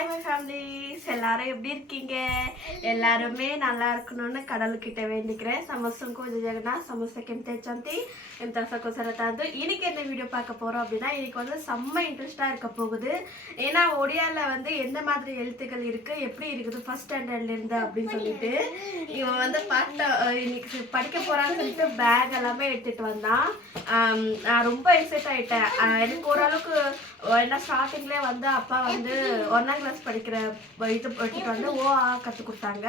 Hi my families, எல்லாரும் எப்படி இருக்கீங்க? எல்லாருமே நல்லா இருக்கணும்னு கடவுள்கிட்ட வேண்டிக்கிறேன். ಸಮಸ್ಯೆಗೂ ಜಗನ ಸಮಸ್ಯೆಕ್ಕಿಂತ ಚಂತಿ ಎಂತಸಕ್ಕೋಸ್ಕರ ತಂದು இன்னைக்கு என்ன வீடியோ பார்க்க போறோம் அப்படின்னா, இன்னைக்கு வந்து செம்ம இன்ட்ரெஸ்டா இருக்க போகுது. ஏன்னா ஒடியால வந்து எந்த மாதிரி எழுத்துக்கள் இருக்கு, எப்படி இருக்குது ஃபர்ஸ்ட் ஸ்டாண்டர்ட்ல இருந்து அப்படின்னு சொல்லிட்டு இவன் வந்து இன்னைக்கு படிக்க போறான்னு சொல்லிட்டு பேக் எல்லாமே எடுத்துட்டு வந்தான். நான் ரொம்ப எக்ஸைட் ஆயிட்டேன். எனக்கு ஓரளவுக்கு என்ன ஸ்டார்டிங்லேயே வந்து அப்பா வந்து 1ஆம் கிளாஸ் படிக்கிற இது எடுத்துட்டு வந்து ஓ ஆ கற்றுக் கொடுத்தாங்க.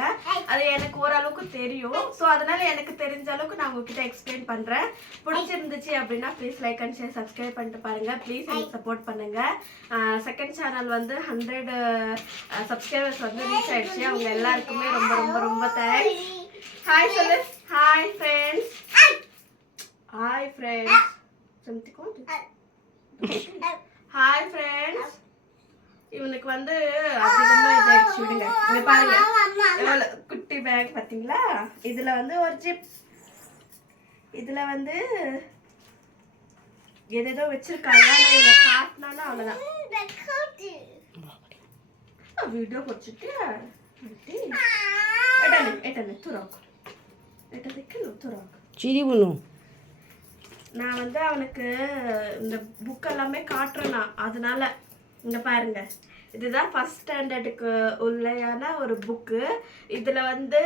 அது எனக்கு ஓரளவுக்கு தெரியும். ஸோ அதனால எனக்கு தெரிஞ்ச அளவுக்கு நான் உங்ககிட்ட எக்ஸ்பிளைன் பண்ணுறேன். பிடிச்சிருந்துச்சு அப்படின்னா please like and share subscribe பண்ணிட்டு பாருங்க. ப்ளீஸ் எனக்கு சப்போர்ட் பண்ணுங்க. செகண்ட் சேனல் வந்து 100 சப்ஸ்கிரைபர்ஸ் வந்து ரீச் ஆயிடுச்சு. அவங்க எல்லாருக்குமே ரொம்ப ரொம்ப ரொம்ப தேங்க்ஸ். ஹாய் சொல்லு. Hi friends. Hi friends. Hi friends. இவனுக்கு வந்து அதிகமா இதாயிடுச்சு விடுங்க. இங்க பாருங்க, எவ்வளவு குட்டி பேக் பாத்தீங்களா? இதுல வந்து ஒரு ஜிப், இதுல வந்து ஏதேதோ வச்சிருக்காங்க. இவனை காட்டினா அவ்வளவுதான். வீடியோ பிடிச்சிட்டு நான் வந்து அவனுக்கு இந்த புக் எல்லாமே காட்டுறேன்னா, அதனால இங்க பாருங்க, இதுதான் ஃபர்ஸ்ட் ஸ்டாண்டர்டுக்கு உள்ளயான ஒரு புக்கு. இதுல வந்து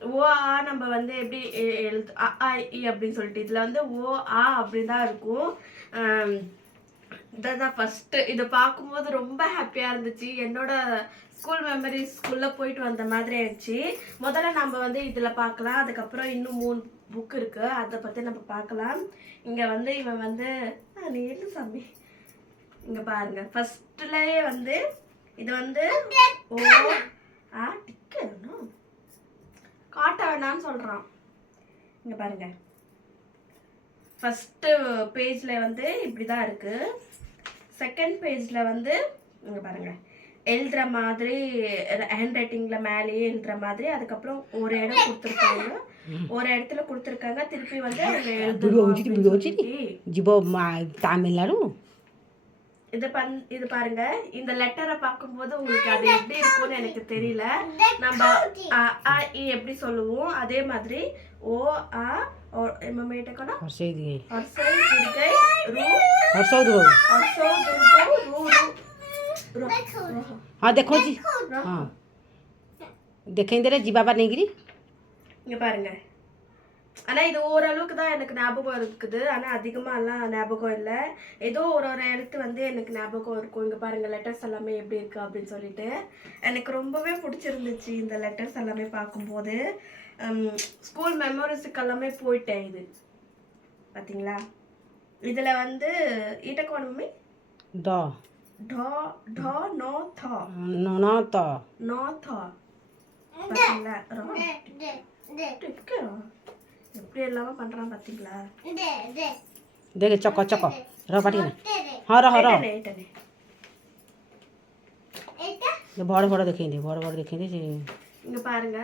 ஓ ஆ நம்ம வந்து எப்படி எழுது அ ஆ இ அப்படின்னு சொல்லிட்டு இதுல வந்து ஓ ஆ அப்படிதான் இருக்கும். இதுதான் ஃபர்ஸ்ட். இதை பார்க்கும்போது ரொம்ப ஹாப்பியா இருந்துச்சு. என்னோட ஸ்கூல் மெமரிஸ்குள்ள போயிட்டு வந்த மாதிரி ஆயிடுச்சு. முதல்ல நம்ம வந்து இதுல பார்க்கலாம். அதுக்கப்புறம் இன்னும் 3 புக் இருக்கு, அதை பத்தி நம்ம பார்க்கலாம். இங்க வந்து இவன் வந்து நீ என்ன சாமி, இங்க பாருங்க, ஃபர்ஸ்ட்லயே வந்து இது வந்து ஓ ஆ டிக்கணும் காட்ட வேணான்னு சொல்றான். இங்க பாருங்க, ஃபர்ஸ்ட் பேஜ்ல வந்து இப்படிதான் இருக்கு. செகண்ட் பேஜ்ல வந்து இங்க பாருங்க எழுதுற மாதிரி ஹேண்ட் ரைட்டிங்ல மேலேயே எழுதுற மாதிரி. அதுக்கப்புறம் ஒரு இடம் கொடுத்துருக்காங்க, ஒரு இடத்துல கொடுத்துருக்காங்க. திருப்பி வந்து இது பாருங்க. இந்த லெட்டரை பார்க்கும்போது உங்களுக்கு அது எப்படி இருக்கும்னு எனக்கு தெரியல. நம்ம அ ஆ இ எப்படி சொல்லுவோம் அதே மாதிரி ஓ ஆ हाँ देखो जी, हाँ देखेंगे जी बाबा नहीं गिरी. இங்க பாருங்க. ஆனா இது ஓரளவுக்கு தான் எனக்கு ஞாபகம் இருக்குது. ஆனா அதிகமா எல்லாம் ஞாபகம் இல்லை. ஏதோ ஒரு எழுத்து வந்து எனக்கு ஞாபகம் இருக்கும். இங்க பாருங்க லெட்டர்ஸ் எல்லாமே எப்படி இருக்கு அப்படின்னு சொல்லிட்டு எனக்கு ரொம்பவே பிடிச்சிருந்துச்சு. இந்த லெட்டர்ஸ் எல்லாமே பார்க்கும்போது ஸ்கூல் மெமரிஸுக்கு எல்லாமே போயிட்டேன். இது பாத்தீங்களா? இதுல வந்து ஈட்டக்கோணமே டா டா டா நோ தா நோ நோ தா நோ தா பாத்தீங்களா? எப்படி எல்லாமே பண்றான் பாத்தீங்களா? देखे चको चको रो पाटी ना हाँ रो ये बड़ बड़ देखेंगे இங்க பாருங்க.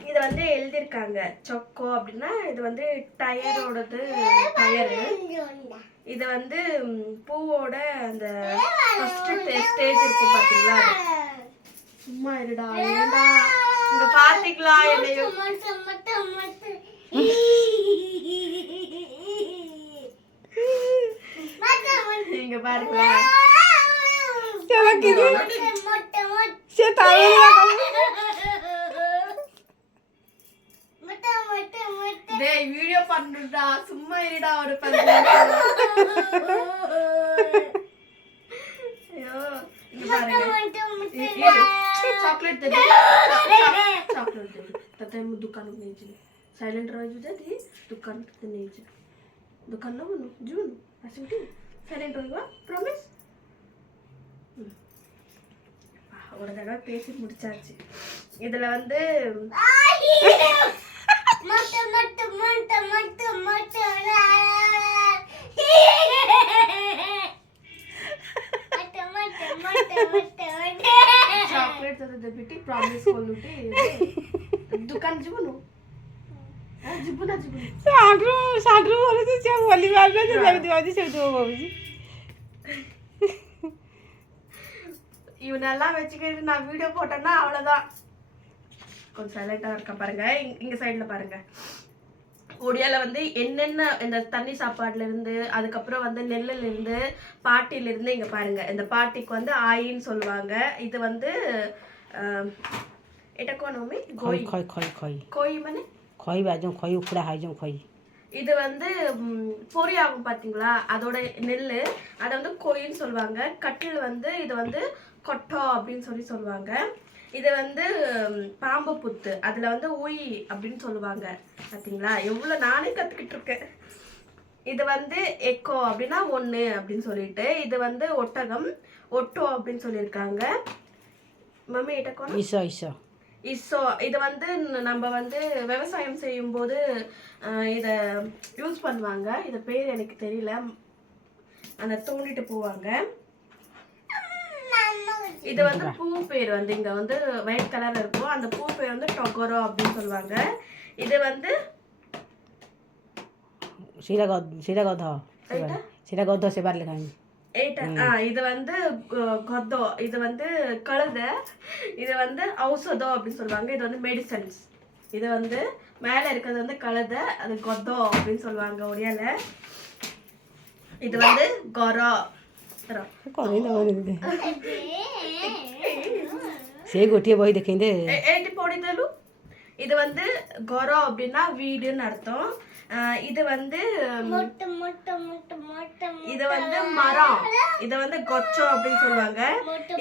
இது வந்து எழுதிருக்காங்க சொக்கோ அப்படின்னா. இது வந்து டயரோடது, டயரு. இது வந்து பூவோட அந்த ஃபர்ஸ்ட் ஸ்டேஜ் இருக்கும் பாத்தீங்களா? சும்மா இருடா, ஏண்டா இங்க பாத்தீங்களா? என்னையும் இங்க பாருங்களா? டேய் வீடியோ பண்ணுடா, சும்மா இருடா ஒரு 10 நிமிஷம். ஐயோ இங்க பாருங்க. चॉकलेट दे दे, चॉकलेट दे दे. तते मु दुकान को नहीं जी साइलेंट रह जुदे दी दुकान पे नहीं जी दुकान ना बनो जून आसिटी साइलेंट रहिवा प्रॉमिस. ஒரு தடவை பேசி முடிச்சாச்சு. இதுல வந்து चॉकलेट दे बेटी प्रॉमिस कोलुटी दुकान जीवनु जीवना जीवन साडरू साडरू बोले तो क्या बोली बात में जब दिवाली से तो बाबूजी இவனெல்லாம் வச்சுக்கிட்டு நான் வீடியோ போட்டேன்னா அவ்வளோதான். கொஞ்சம் சைலண்டாக இருக்கா பாருங்க. இங்கே சைடில் பாருங்க. ஒடியால வந்து என்னென்ன இந்த தண்ணி சாப்பாடுல இருந்து, அதுக்கப்புறம் வந்து நெல்லுல இருந்து, பாட்டில இருந்து இங்க பாருங்க. இந்த பாட்டிக்கு வந்து ஆயின்னு சொல்லுவாங்க. இது வந்து এটা কোন নামে খই খই খই খই கோய் মানে খই বাজম খই উখড়া হয় জম খই. இது வந்து பொரி ஆகும் பாத்தீங்களா, அதோட நெல், அதை வந்து கோயின்னு சொல்லுவாங்க. கட்டில் வந்து இது வந்து கொட்டோ அப்படின்னு சொல்லுவாங்க. இது வந்து பாம்பு புத்து, அதுல வந்து ஊய் அப்படின்னு சொல்லுவாங்க. பாத்தீங்களா எவ்வளவு நானே கத்துக்கிட்டு இருக்கேன். இது வந்து எக்கோ அப்படின்னா ஒண்ணு அப்படின்னு சொல்லிட்டு, இது வந்து ஒட்டகம், ஒட்டோ அப்படின்னு சொல்லியிருக்காங்க. மம்மி எட்டக்கோ இசோ இசோ இசோ. இது வந்து நம்ம வந்து விவசாயம் செய்யும் போது இதை யூஸ் பண்ணுவாங்க. இது பேர் எனக்கு தெரியல, அந்த தோண்டிட்டு போவாங்க. இது வந்து பூ பேர் வந்து இங்க வந்து ஒயிட் கலர்ல இருக்கும். அந்த பூ பேர் வந்து டொகோரோ அப்படின்னு சொல்லுவாங்க. இது வந்து சிறகோத செபார் லேகாங்க. இது வந்து கொத்தோ, இது வந்து கழுதை, இது வந்து ஔஷதோ அப்படின்னு சொல்லுவாங்க. இது வந்து மெடிசன்ஸ். இது வந்து மேல இருக்கிறது வந்து கழுதை, அது கொத்தோ அப்படின்னு சொல்லுவாங்க ஒடியால. இது வந்து கொரோ. ସେ ଗୋଟିଏ ବହି ଦେଖେଇଦେ. ଏଇଠି ପଢିଦେଲୁ. இது வந்து கொரோ அப்படின்னா வீடுன்னு அர்த்தம். இது வந்து இது வந்து மரம், இது வந்து கொச்சோ அப்படின்னு சொல்லுவாங்க.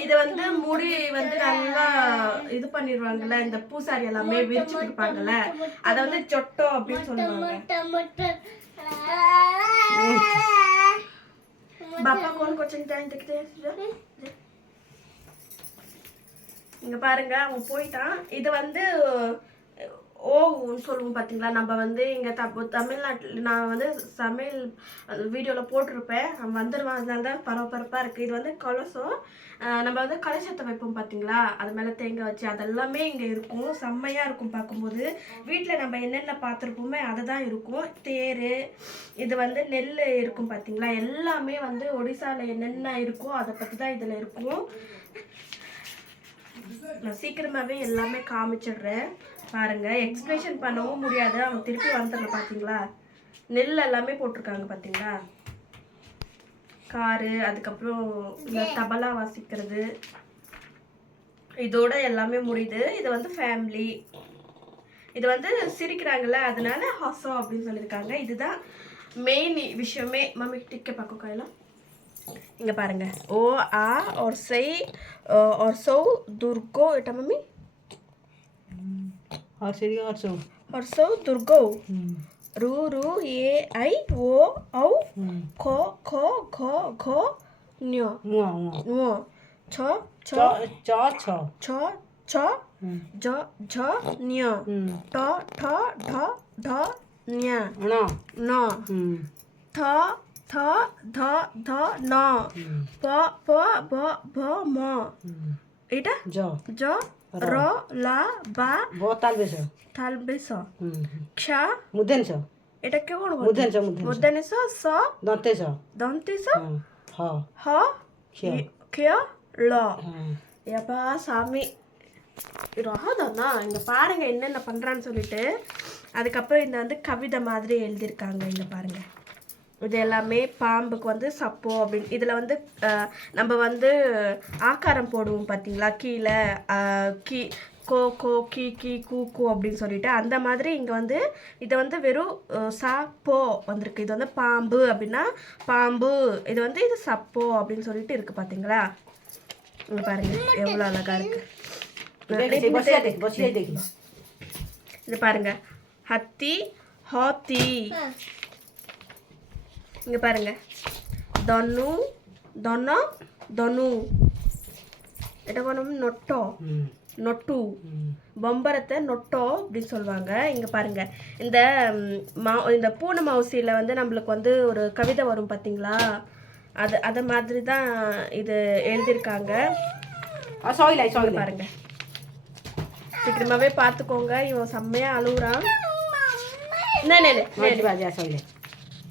இது வந்து முடி வந்து நல்லா இது பண்ணிடுவாங்கல்ல, இந்த பூசாரி எல்லாமே விரிச்சு கொடுப்பாங்கல்ல, அதை வந்து சொட்டோ அப்படின்னு சொல்லுவாங்க. பாப்பா கோன் கொச்சிங் டைம் திக்கிட்டே இங்க பாருங்க, அவன் போயிட்டான். இது வந்து ஓன்னு சொல்லுவோம் பார்த்தீங்களா. நம்ம வந்து இங்கே தமிழ்நாட்டில் நான் வந்து சமையல் வீடியோவில் போட்டிருப்பேன். அவன் வந்துடுவான், அதனால தான் பரபரப்பாக இருக்குது. இது வந்து கலசம். நம்ம வந்து கலசத்தை வைப்போம் பார்த்தீங்களா, அது மேலே தேங்காய் வச்சு, அதெல்லாமே இங்கே இருக்கும். செம்மையாக இருக்கும் பார்க்கும்போது. வீட்டில் நம்ம என்னென்ன பார்த்துருப்போமே அதை தான் இருக்கும். தேர், இது வந்து நெல் இருக்கும் பார்த்தீங்களா, எல்லாமே வந்து ஒடிசாவில் என்னென்ன இருக்கோ அதை பற்றி தான் இதில் இருக்கும். நான் சீக்கிரமாகவே எல்லாமே காமிச்சிடுறேன் பாருங்க. எக்ஸ்பிரஷன் பண்ணவும் முடியாது, அவன் திருப்பி வந்துடல. பார்த்தீங்களா நெல் எல்லாமே போட்டிருக்காங்க பார்த்தீங்களா, காரு, அதுக்கப்புறம் இந்த தபலா வாசிக்கிறது, இதோட எல்லாமே முடியுது. இது வந்து ஃபேமிலி, இது வந்து சிரிக்கிறாங்கல்ல அதனால ஹாசோ அப்படின்னு சொல்லியிருக்காங்க. இதுதான் மெயின் விஷயமே. மம்மி டிக்க பார்க்க காயலாம் இங்கே பாருங்க. ஓ ஆ और सही और सौ दुर्गो एटा मम्मी और सौ दुर्गो रू रू ए आई ओ औ खो खो खो खो न्यो न्यो छ छ छ छ छ छ ज झ न्यो ट ठ ढ ढ न्या न थ थ ध ध न प प ब भ म এটা জ জ র লা বা ব তালবেশ ক্ষ মুদেনস এটা কে কোন মুদেনস মুদেনস স দন্তেস হ হ க்ய ல ஏப்பா சாமி ரஹதனா. இங்க பாருங்க என்னென்ன பண்றான்னு சொல்லிட்டு. அதுக்கப்புறம் இந்த வந்து கவிதை மாதிரி எழுதியிருக்காங்க. இங்க பாருங்க, இது எல்லாமே பாம்புக்கு வந்து சப்போ அப்படின்னு. இதில் வந்து நம்ம வந்து ஆக்காரம் போடுவோம் பார்த்தீங்களா, கீழே கீ கோ கோ கீ கீ கூ கூ அப்படின்னு சொல்லிட்டு, அந்த மாதிரி இங்கே வந்து இதை வந்து வெறும் சா போ வந்திருக்கு. இது வந்து பாம்பு அப்படின்னா பாம்பு, இது வந்து இது சப்போ அப்படின்னு சொல்லிட்டு இருக்குது பார்த்தீங்களா. இங்கே பாருங்க எவ்வளோ அழகாக இருக்குது. இது பாருங்க, ஹத்தி ஹாத்தி. இங்கே பாருங்க, தனு தன தனு, এটা কোনো நொட்டோ நொட்டு, பம்பரத்தை நொட்டோ அப்படின்னு சொல்லுவாங்க. இங்கே பாருங்க, இந்த இந்த பூனை மவுசியில் வந்து நம்மளுக்கு வந்து ஒரு கவிதை வரும் பார்த்தீங்களா, அது மாதிரி தான் இது எழுதியிருக்காங்க. பாருங்க, சீக்கிரமாகவே பார்த்துக்கோங்க. இவன் செம்மையாக அழுகுறான்.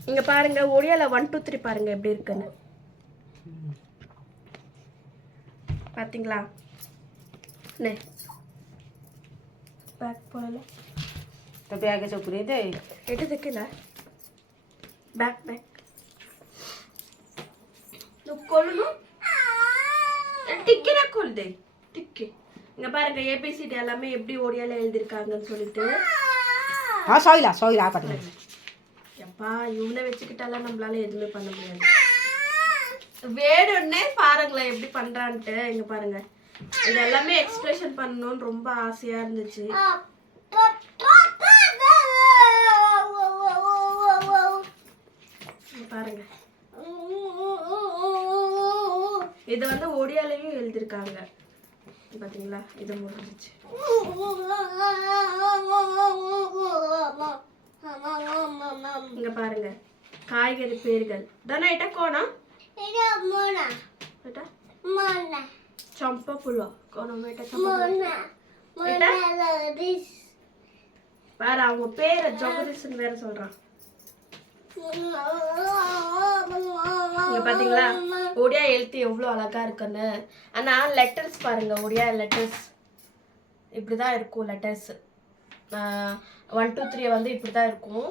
இங்க பாருங்க ஒடியால 1 2 3 பாருங்க எப்படி இருக்குன்னு பார்த்தீங்களா நே பேக் போகல तो बैग सब पूरे दे எட்டு தைக்கல பேக் பேக் கொள்ளணும் டிக்கினா கொள்ளுதே டிக்கி இங்கே பாருங்க ஏபிசிடி எல்லாமே எப்படி ஓடியால எழுதியிருக்காங்கன்னு சொல்லிட்டு हाँ सोइला पटना எப்பா இவனை வச்சுக்கிட்டாலாம் நம்மளால எதுவுமே பண்ண முடியாது வேணும்னே பாருங்களேன் எப்படி பண்றான்ட்டு இங்க பாருங்க இது எல்லாமே எக்ஸ்பிரஷன் பண்ணணும்னு ரொம்ப ஆசையா இருந்துச்சு இங்க பாருங்க இது வந்து ஒடியாலையும் எழுதியிருக்காங்க பாத்தீங்களா இது முடிஞ்சிச்சு இங்க பாருங்க காய்கறி பேர்கள் தானே இட்ட கோணம் இட்ட चंपा फुल कौन बेटा चंपा வேற அவங்க பேரை ஜெகதீஷன் வேற சொல்றான் இங்க பாத்தீங்களா ஒடியா எழுத்து எவ்வளவு அழகா இருக்குன்னு ஆனா லெட்டர்ஸ் பாருங்க ஒடியா லெட்டர்ஸ் இப்படிதான் இருக்கும் லெட்டர்ஸ் 1 2 3 வந்து இப்படிதான் இருக்கும்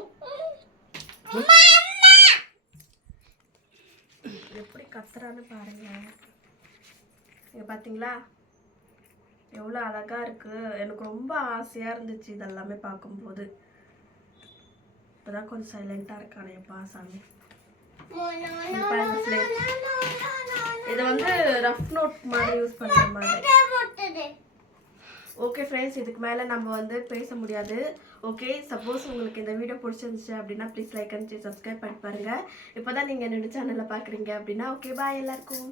எப்படி கத்துறான்னு பாருங்க இங்க பாத்தீங்களா எவ்வளவு அழகா இருக்கு எனக்கு ரொம்ப ஆசையா இருந்துச்சு இதெல்லாமே பார்க்கும்போது இப்பதான் கொஞ்சம் சைலண்டா இருக்கானே அப்பா சாமி இது வந்து ரஃப் நோட் மாதிரி யூஸ் பண்ற மாதிரி ஓகே ஃப்ரெண்ட்ஸ் இதுக்கு மேலே நம்ம வந்து பேச முடியாது ஓகே சப்போஸ் உங்களுக்கு இந்த வீடியோ பிடிச்சிருந்துச்சு அப்படின்னா ப்ளீஸ் லைக் அண்ட் சப்ஸ்கிரைப் பண்ணி பாருங்கள் இப்போ தான் நீங்கள் என்னோட சேனலில் பார்க்குறீங்க அப்படின்னா ஓகே பாய் எல்லாருக்கும்